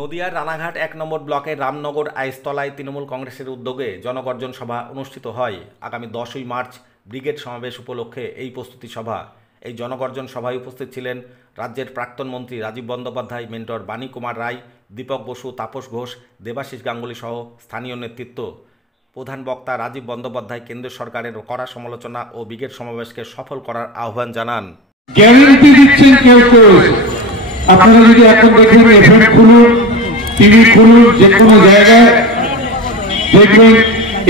নদিয়ার রানাঘাট ১ নম্বর ব্লকের রামনগর আইসতলায় তৃণমূল কংগ্রেসের উদ্যোগে জনগর্জন সভা অনুষ্ঠিত হয়। আগামী 10ই মার্চ ব্রিগেড সমাবেশ উপলক্ষে এই প্রস্তুতি সভা। এই জনগর্জন সভায় উপস্থিত ছিলেন রাজ্যের প্রাক্তন মন্ত্রী রাজীব বন্দ্যোপাধ্যায়, মেন্টর বাণী কুমার রায়, দীপক বসু, তাপস ঘোষ, দেবাশিস গাঙ্গুলি সহ স্থানীয় নেতৃত্ব। প্রধান বক্তা রাজীব বন্দ্যোপাধ্যায় কেন্দ্র সরকারের কড়া সমালোচনা ও ব্রিগেড সমাবেশকে সফল করার আহ্বান জানান। গ্যারান্টি দিচ্ছেন কেউ কেউ, আপনারা যদি এখন দেখুন এফএম খুলুন, টিভি খুলুন, যে কোনো জায়গায় দেখবেন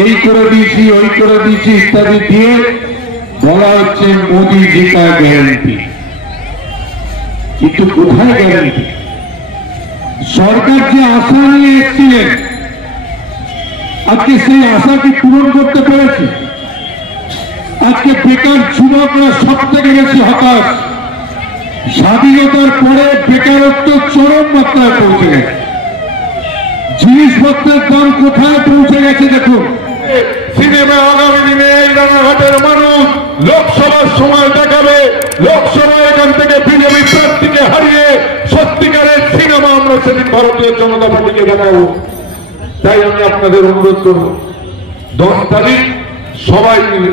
এই করে দিয়েছি, ওই করে দিয়েছি ইত্যাদি দিয়ে বলা হচ্ছে মোদি জি কা গ্যারান্টি। কিন্তু কোথায় গ্যারান্টি? সরকার যে আশা নিয়ে এসেছিলেন, আজকে সেই আশা কি পূরণ করতে পেরেছে? আজকে বেকার যুবকরা সব থেকে বেশি হতাশ। স্বাধীনতার পরে বেকারত্ব চরম মাত্রায় পৌঁছে গেছে। জিনিসপত্রের দাম কোথায় পৌঁছে গেছে দেখুন। সিনেমা আগামী দিনে এই রানাঘাটের মানুষ লোকসভার সময় দেখাবে, লোকসভায় এখান থেকে বিজেপি প্রার্থীকে হারিয়ে সত্যিকারের সিনেমা আমরা সেদিন ভারতীয় জনতা পার্টিকে দেখাবো। তাই আমি আপনাদের অনুরোধ করব, 10 তারিখ সবাই মিলে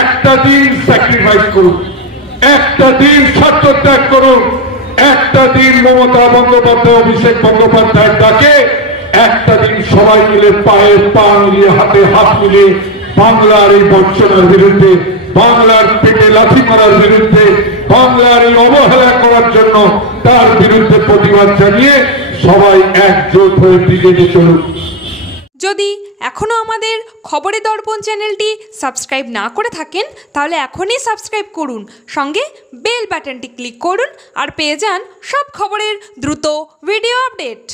একটা দিন স্যাক্রিফাইস করুন, একটা দিন স্বার্থ ত্যাগ করুন, একটা দিন মমতা বন্দ্যোপাধ্যায়, অভিষেক বন্দ্যোপাধ্যায়ের ডাকে একটা দিন সবাই মিলে পায়ে পা মিলিয়ে, হাতে হাত মিলিয়ে বাংলার এই বঞ্চনার বিরুদ্ধে, বাংলার পেটে লাথি মারার বিরুদ্ধে, বাংলার এই অবহেলা করার জন্য তার বিরুদ্ধে প্রতিবাদ জানিয়ে সবাই একজোট হয়ে ব্রিগেডে চলুন। যদি এখনও আমাদের খবরের দর্পণ চ্যানেলটি সাবস্ক্রাইব না করে থাকেন তাহলে এখনই সাবস্ক্রাইব করুন, সঙ্গে বেল বাটনটি ক্লিক করুন আর পেয়ে যান সব খবরের দ্রুত ভিডিও আপডেট।